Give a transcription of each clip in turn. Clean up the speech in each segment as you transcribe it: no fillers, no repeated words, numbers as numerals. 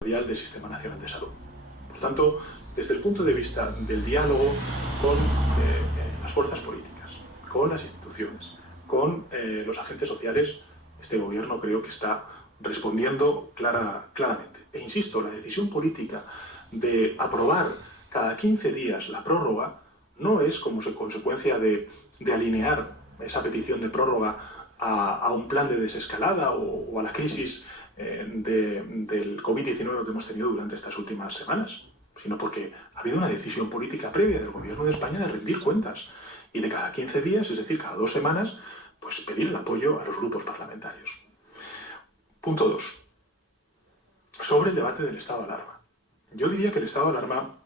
del Sistema Nacional de Salud. Por tanto, desde el punto de vista del diálogo con las fuerzas políticas, con las instituciones, con los agentes sociales, este gobierno creo que está respondiendo claramente. E insisto, la decisión política de aprobar cada 15 días la prórroga no es como consecuencia de alinear esa petición de prórroga a un plan de desescalada o a la crisis del COVID-19 que hemos tenido durante estas últimas semanas, sino porque ha habido una decisión política previa del Gobierno de España de rendir cuentas y de cada 15 días, es decir, cada 2 semanas, pues pedir el apoyo a los grupos parlamentarios. Punto 2. Sobre el debate del estado de alarma. Yo diría que el estado de alarma,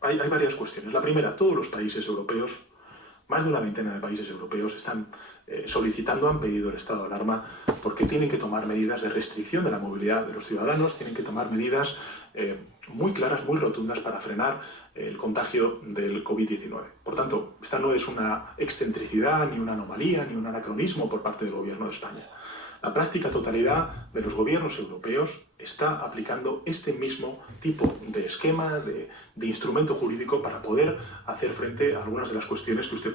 hay varias cuestiones. La primera, todos los países europeos, más de una veintena de países europeos, están solicitando, han pedido el estado de alarma porque tienen que tomar medidas de restricción de la movilidad de los ciudadanos, tienen que tomar medidas muy claras, muy rotundas para frenar el contagio del COVID-19. Por tanto, esta no es una excentricidad, ni una anomalía, ni un anacronismo por parte del Gobierno de España. La práctica totalidad de los gobiernos europeos está aplicando este mismo tipo de esquema, de instrumento jurídico para poder hacer frente a algunas de las cuestiones que usted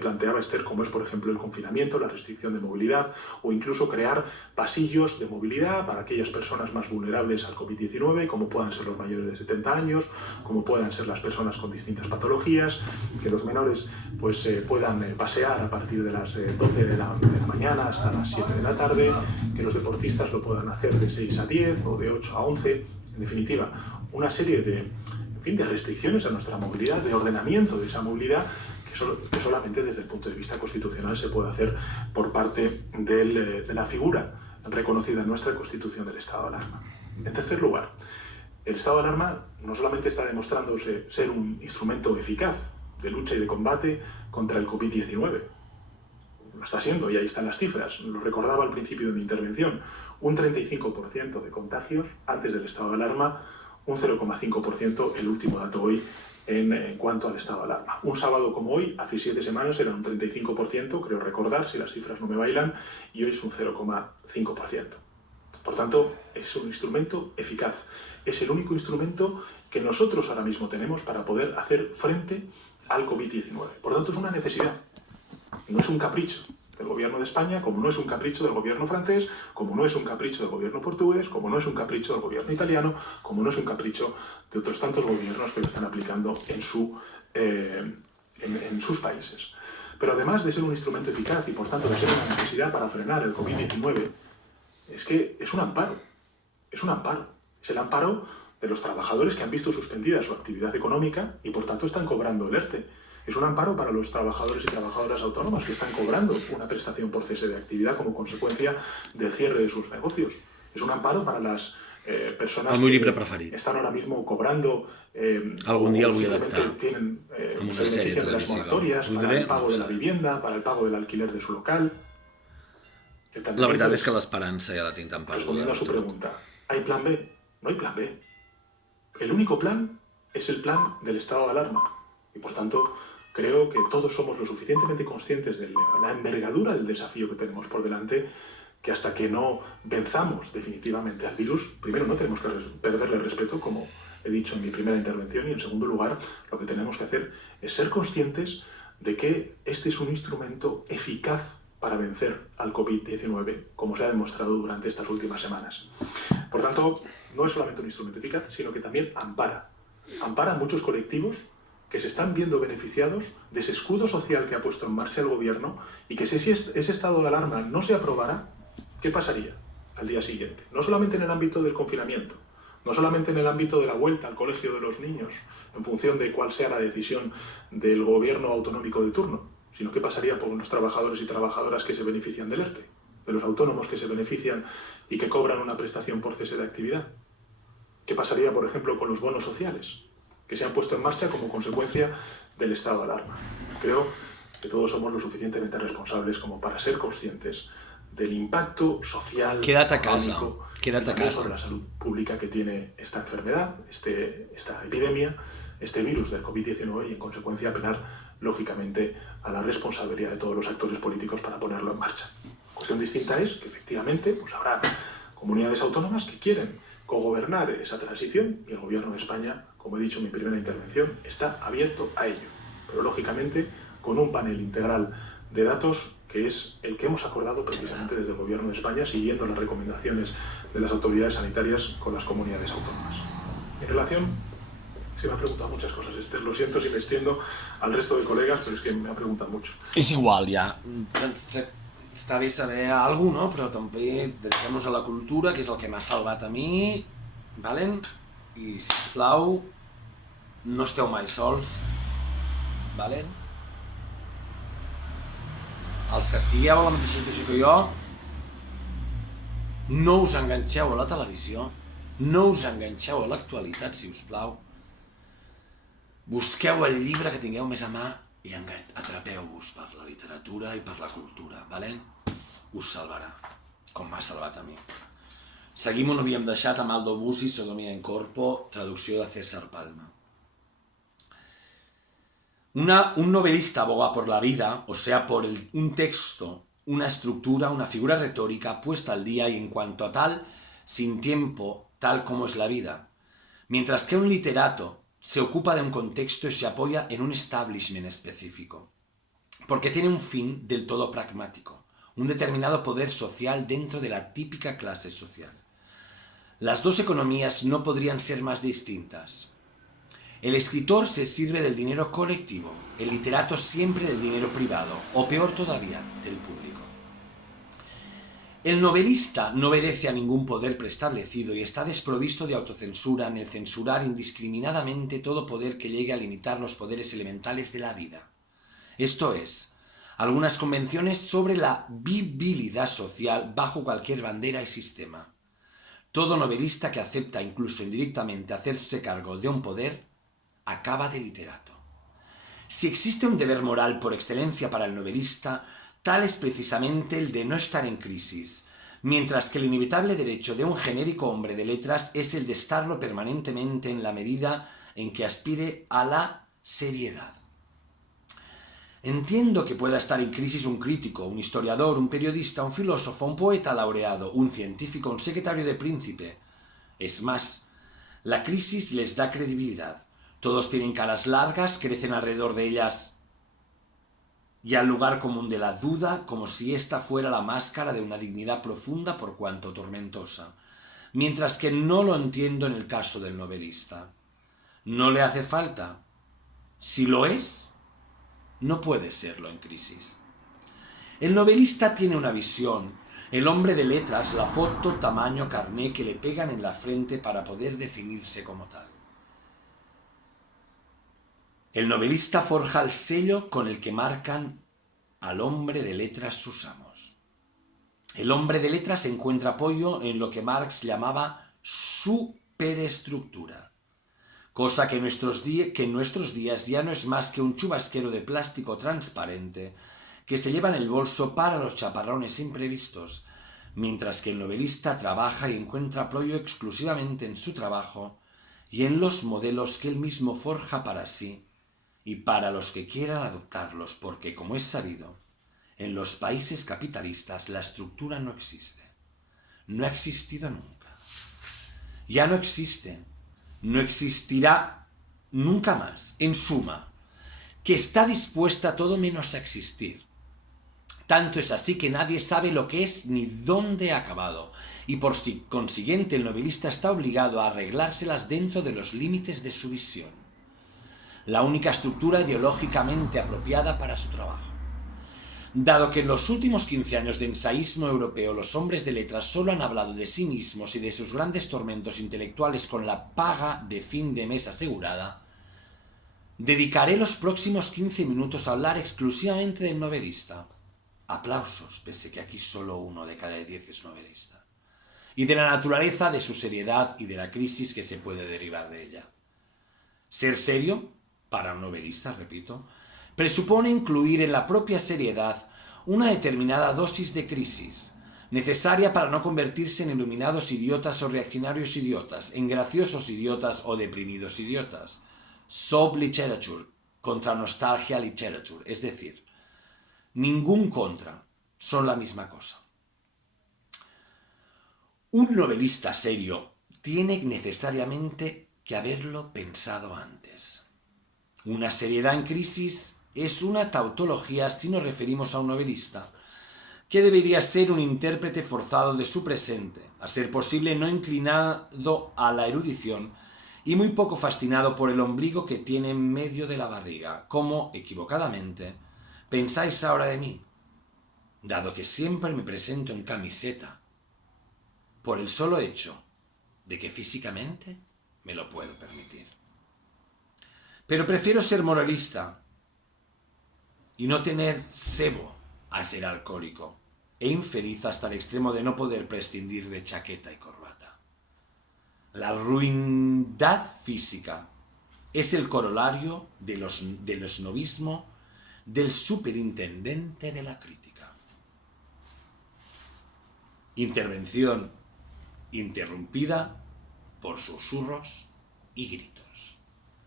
planteaba, Esther, como es, por ejemplo, el confinamiento, la restricción de movilidad o incluso crear pasillos de movilidad para aquellas personas más vulnerables al COVID-19, como puedan ser los mayores de 70 años, como puedan ser las personas con distintas patologías, que los menores pues puedan pasear a partir de las 12 de la mañana hasta las 7 de la tarde, que los deportistas lo puedan hacer de 6 a 10 o de 8 a 11, en definitiva, una serie de restricciones a nuestra movilidad, de ordenamiento de esa movilidad que solamente desde el punto de vista constitucional se puede hacer por parte de la figura reconocida en nuestra Constitución del estado de alarma. En tercer lugar, el estado de alarma no solamente está demostrándose ser un instrumento eficaz de lucha y de combate contra el COVID-19, lo está siendo, y ahí están las cifras, lo recordaba al principio de mi intervención, un 35% de contagios antes del estado de alarma, un 0,5% el último dato hoy en cuanto al estado de alarma. Un sábado como hoy, hace 7 semanas, era un 35%, creo recordar, si las cifras no me bailan, y hoy es un 0,5%. Por tanto, es un instrumento eficaz. Es el único instrumento que nosotros ahora mismo tenemos para poder hacer frente al COVID-19. Por tanto, es una necesidad. No es un capricho del Gobierno de España, como no es un capricho del Gobierno francés, como no es un capricho del Gobierno portugués, como no es un capricho del Gobierno italiano, como no es un capricho de otros tantos gobiernos que lo están aplicando en sus países. Pero además de ser un instrumento eficaz y por tanto de ser una necesidad para frenar el COVID-19, es que es un amparo. Es un amparo. Es el amparo de los trabajadores que han visto suspendida su actividad económica y por tanto están cobrando el ERTE. Es un amparo para los trabajadores y trabajadoras autónomas que están cobrando una prestación por cese de actividad como consecuencia del cierre de sus negocios. Es un amparo para las persones que están ahora mismo cobrando algun dia el vull simplemente adaptar tienen amb se una sèrie benefician de las televisiva. moratorias para el pago de la vivienda, para el pago del alquiler de su local. La veritat és que l'esperança ja la tinc tan perduda. Respondiendo a su pregunta, ¿hay plan B? No hay plan B. El único plan es el plan del estado de alarma. Y por tanto, creo que todos somos lo suficientemente conscientes de la envergadura del desafío que tenemos por delante, que hasta que no venzamos definitivamente al virus, primero no tenemos que perderle respeto, como he dicho en mi primera intervención, y en segundo lugar, lo que tenemos que hacer es ser conscientes de que este es un instrumento eficaz para vencer al COVID-19, como se ha demostrado durante estas últimas semanas. Por tanto, no es solamente un instrumento eficaz, sino que también ampara a muchos colectivos que se están viendo beneficiados de ese escudo social que ha puesto en marcha el gobierno y que si ese estado de alarma no se aprobara, ¿qué pasaría al día siguiente? No solamente en el ámbito del confinamiento, no solamente en el ámbito de la vuelta al colegio de los niños, en función de cuál sea la decisión del gobierno autonómico de turno, sino qué pasaría por los trabajadores y trabajadoras que se benefician del ERTE, de los autónomos que se benefician y que cobran una prestación por cese de actividad. ¿Qué pasaría, por ejemplo, con los bonos sociales que se han puesto en marcha como consecuencia del estado de alarma? Creo que todos somos lo suficientemente responsables como para ser conscientes del impacto social, económico y también sobre la salud pública que tiene esta enfermedad, esta epidemia, este virus del COVID-19 y en consecuencia apelar lógicamente a la responsabilidad de todos los actores políticos para ponerlo en marcha. Cuestión distinta es que efectivamente pues habrá comunidades autónomas que quieren cogobernar esa transición y el Gobierno de España, como he dicho en mi primera intervención, está abierto a ello, pero lógicamente con un panel integral de datos que es el que hemos acordado precisamente desde el Gobierno de España, siguiendo las recomendaciones de las autoridades sanitarias con las comunidades autónomas. En relación, se me han preguntado muchas cosas, Esther, lo siento si me extiendo al resto de colegas, pero es que me han preguntado mucho. És igual, ja. Està bé saber alguna cosa, no? Però també dediquem-nos a la cultura, que és el que m'ha salvat a mi, valen? I, sisplau, no esteu mai sols, valen? Els que estigueu a la mateixa situació que jo, no us enganxeu a la televisió, no us enganxeu a l'actualitat, si us plau. Busqueu el llibre que tingueu més a mà i atrapeu-vos per la literatura i per la cultura, vale? Us salvarà, com m'ha salvat a mi. Seguim on havíem deixat amb Aldo Bussi, Sodomia in Corpo, traducció de César Palma. Un novelista aboga por la vida, o sea, por un texto, una estructura, una figura retórica puesta al día y en cuanto a tal, sin tiempo, tal como es la vida. Mientras que un literato se ocupa de un contexto y se apoya en un establishment específico, porque tiene un fin del todo pragmático, un determinado poder social dentro de la típica clase social. Las dos economías no podrían ser más distintas. El escritor se sirve del dinero colectivo, el literato siempre del dinero privado, o peor todavía, del público. El novelista no obedece a ningún poder preestablecido y está desprovisto de autocensura en el censurar indiscriminadamente todo poder que llegue a limitar los poderes elementales de la vida. Esto es, algunas convenciones sobre la vivilidad social bajo cualquier bandera y sistema. Todo novelista que acepta incluso indirectamente hacerse cargo de un poder acaba de literato. Si existe un deber moral por excelencia para el novelista, tal es precisamente el de no estar en crisis, mientras que el inevitable derecho de un genérico hombre de letras es el de estarlo permanentemente en la medida en que aspire a la seriedad. Entiendo que pueda estar en crisis un crítico, un historiador, un periodista, un filósofo, un poeta laureado, un científico, un secretario de príncipe. Es más, la crisis les da credibilidad. Todos tienen caras largas, crecen alrededor de ellas y al lugar común de la duda, como si ésta fuera la máscara de una dignidad profunda por cuanto tormentosa, mientras que no lo entiendo en el caso del novelista. No le hace falta. Si lo es, no puede serlo en crisis. El novelista tiene una visión, el hombre de letras, la foto tamaño carné que le pegan en la frente para poder definirse como tal. El novelista forja el sello con el que marcan al hombre de letras sus amos. El hombre de letras encuentra apoyo en lo que Marx llamaba superestructura, cosa que en nuestros días ya no es más que un chubasquero de plástico transparente que se lleva en el bolso para los chaparrones imprevistos, mientras que el novelista trabaja y encuentra apoyo exclusivamente en su trabajo y en los modelos que él mismo forja para sí y para los que quieran adoptarlos, porque, como es sabido, en los países capitalistas la estructura no existe. No ha existido nunca. Ya no existe. No existirá nunca más. En suma, que está dispuesta a todo menos a existir. Tanto es así que nadie sabe lo que es ni dónde ha acabado, y por consiguiente el novelista está obligado a arreglárselas dentro de los límites de su visión. La única estructura ideológicamente apropiada para su trabajo. Dado que en los últimos 15 años de ensaísmo europeo los hombres de letras solo han hablado de sí mismos y de sus grandes tormentos intelectuales con la paga de fin de mes asegurada, dedicaré los próximos 15 minutos a hablar exclusivamente del novelista. Aplausos, pese que aquí solo 1 de cada 10 es novelista. Y de la naturaleza de su seriedad y de la crisis que se puede derivar de ella. Ser serio, para un novelista, repito, presupone incluir en la propia seriedad una determinada dosis de crisis, necesaria para no convertirse en iluminados idiotas o reaccionarios idiotas, en graciosos idiotas o deprimidos idiotas. Soap literature, contra nostalgia literature, es decir, ningún contra, son la misma cosa. Un novelista serio tiene necesariamente que haberlo pensado antes. Una seriedad en crisis es una tautología si nos referimos a un novelista, que debería ser un intérprete forzado de su presente, a ser posible no inclinado a la erudición y muy poco fascinado por el ombligo que tiene en medio de la barriga, como, equivocadamente, pensáis ahora de mí, dado que siempre me presento en camiseta, por el solo hecho de que físicamente me lo puedo permitir. Pero prefiero ser moralista y no tener cebo a ser alcohólico e infeliz hasta el extremo de no poder prescindir de chaqueta y corbata. La ruindad física es el corolario del esnovismo del superintendente de la crítica. Intervención interrumpida por susurros y gritos.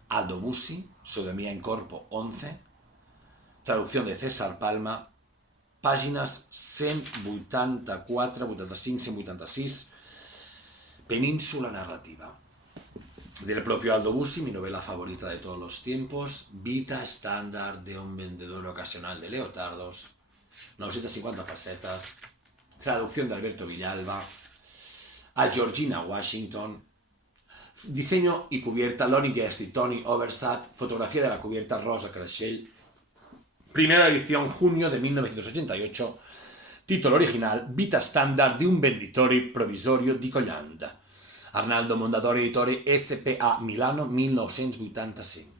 Aldo Bussi, Sodomía en Corpo 11, traducción de César Palma, pàgines 184, 85, 186, Península Narrativa. Del propio Aldo Bussi, mi novela favorita de todos los tiempos, Vita estándar de un vendedor ocasional de leotardos, 950 pesetas, traducción de Alberto Villalba, a Georgina Washington, diseño y cubierta Lonnie Guest y Tony Oversat, fotografía de la cubierta Rosa Crashell, primera edición junio de 1988, título original Vita standard di un venditore provvisorio di Colland, Arnaldo Mondadori, editore SPA Milano 1985.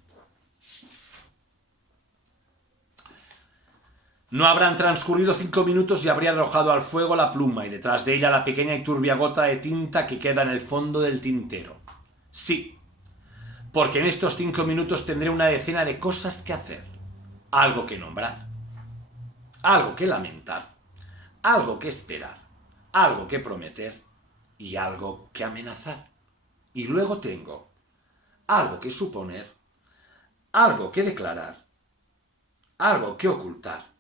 No habrán transcurrido 5 minutos y habría arrojado al fuego la pluma y detrás de ella la pequeña y turbia gota de tinta que queda en el fondo del tintero. Sí, porque en estos 5 minutos tendré una decena de cosas que hacer, algo que nombrar, algo que lamentar, algo que esperar, algo que prometer y algo que amenazar. Y luego tengo algo que suponer, algo que declarar, algo que ocultar,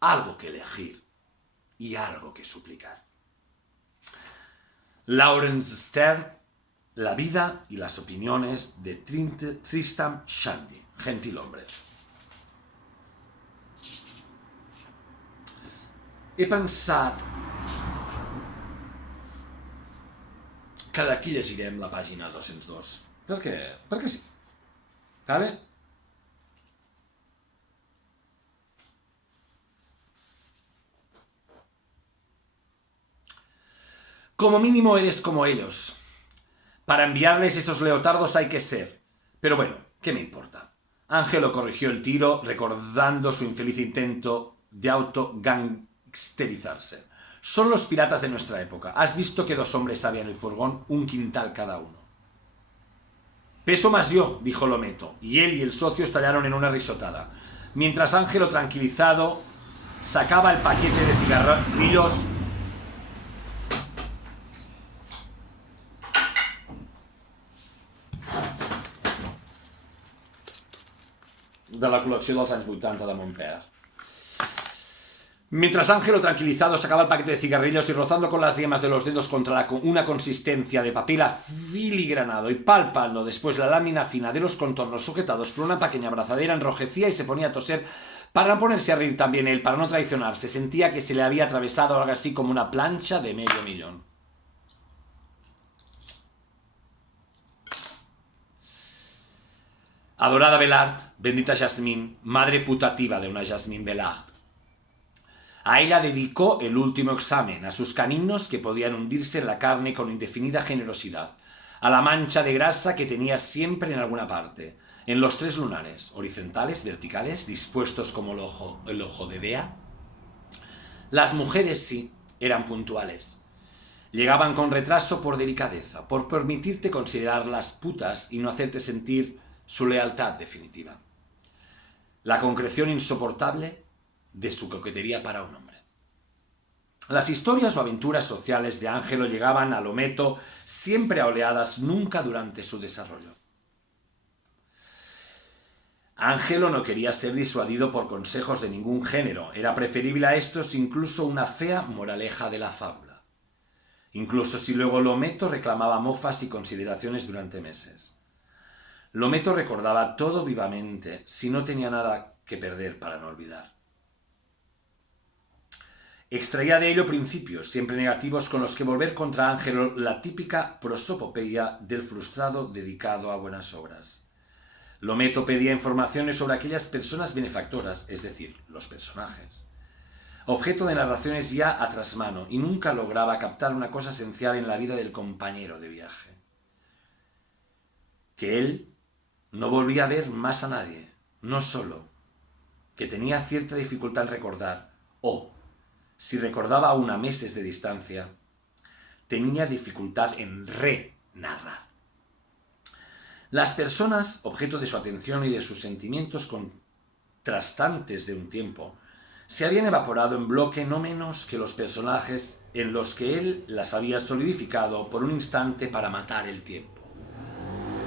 algo que elegir y algo que suplicar. Laurence Sterne, La vida y las opiniones de Tristram Shandy, gentilhombre. He pensat que d'aquí llegirem la pàgina 202. Per què? Perquè sí. ¿Vale? Como mínimo eres como ellos. Para enviarles esos leotardos hay que ser. Pero bueno, ¿qué me importa? Ángelo corrigió el tiro recordando su infeliz intento de autogangsterizarse. Son los piratas de nuestra época. ¿Has visto que 2 hombres había en el furgón? 1 quintal cada uno. Peso más yo, dijo Lometo, y él y el socio estallaron en una risotada. Mientras Ángelo, tranquilizado, sacaba el paquete de cigarrillos de la col·lecció dels anys 80 de Montpere. Mientras Ángelo, tranquilizado, sacaba el paquete de cigarrillos y rozando con las yemas de los dedos contra una consistencia de papel afiligranado y palpando después la lámina fina de los contornos sujetados por una pequeña abrazadera, enrojecía y se ponía a toser para no ponerse a reír también él, para no traicionarse. Sentía que se le había atravesado algo así como una plancha de medio millón. Adorada Belart, bendita Jasmine, madre putativa de una Jasmine Belart. A ella dedicó el último examen, a sus caninos que podían hundirse en la carne con indefinida generosidad, a la mancha de grasa que tenía siempre en alguna parte, en los 3 lunares, horizontales, verticales, dispuestos como el ojo de Dea. Las mujeres sí, eran puntuales. Llegaban con retraso por delicadeza, por permitirte considerarlas putas y no hacerte sentir su lealtad definitiva. La concreción insoportable de su coquetería para un hombre. Las historias o aventuras sociales de Ángelo llegaban a Lometo siempre a oleadas, nunca durante su desarrollo. Ángelo no quería ser disuadido por consejos de ningún género, era preferible a estos incluso una fea moraleja de la fábula. incluso si luego Lometo reclamaba mofas y consideraciones durante meses. Lometo recordaba todo vivamente si no tenía nada que perder para no olvidar. Extraía de ello principios, siempre negativos, con los que volver contra Ángelo la típica prosopopeya del frustrado dedicado a buenas obras. Lometo pedía informaciones sobre aquellas personas benefactoras, es decir, los personajes, objeto de narraciones ya a trasmano, y nunca lograba captar una cosa esencial en la vida del compañero de viaje. Que él no volvía a ver más a nadie, no solo que tenía cierta dificultad en recordar, o, si recordaba aún a meses de distancia, tenía dificultad en renarrar. Las personas, objeto de su atención y de sus sentimientos contrastantes de un tiempo, se habían evaporado en bloque no menos que los personajes en los que él las había solidificado por un instante para matar el tiempo.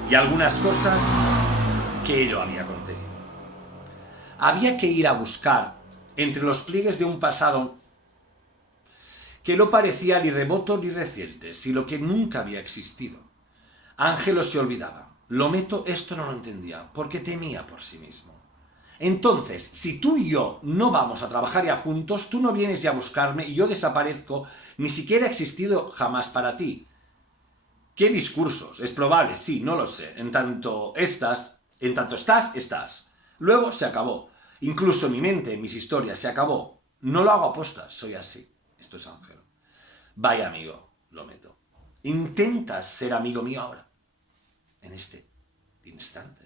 Y algunas cosas que ello había contenido. Había que ir a buscar entre los pliegues de un pasado que no parecía ni remoto ni reciente, sino que nunca había existido. Ángelo se olvidaba. Lometo esto no lo entendía, porque temía por sí mismo. Entonces, si tú y yo no vamos a trabajar ya juntos, tú no vienes ya a buscarme y yo desaparezco, ni siquiera he existido jamás para ti. ¿Qué discursos? Es probable, sí, no lo sé. En tanto estás, estás. Luego se acabó. Incluso mi mente, mis historias, se acabó. No lo hago aposta, soy así. Esto es Ángelo. Vaya amigo, Lometo. ¿Intentas ser amigo mío ahora? En este instante.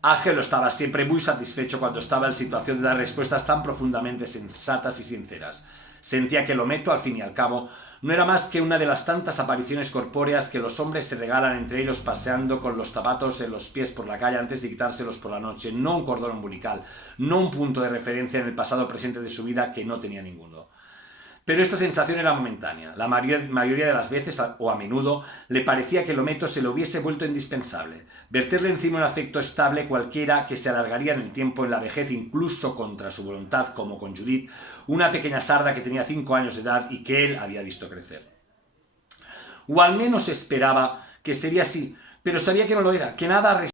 Ángelo estaba siempre muy satisfecho cuando estaba en situación de dar respuestas tan profundamente sensatas y sinceras. Sentía que Lometo, al fin y al cabo, no era más que una de las tantas apariciones corpóreas que los hombres se regalan entre ellos paseando con los zapatos en los pies por la calle antes de quitárselos por la noche, no un cordón umbilical, no un punto de referencia en el pasado presente de su vida que no tenía ninguno. Pero esta sensación era momentánea. La mayoría de las veces, o a menudo, le parecía que Lometo se le hubiese vuelto indispensable. Verterle encima un afecto estable cualquiera que se alargaría en el tiempo, en la vejez, incluso contra su voluntad, como con Judith, una pequeña sarda que tenía 5 años de edad y que él había visto crecer. O al menos esperaba que sería así, pero sabía que no lo era, que nada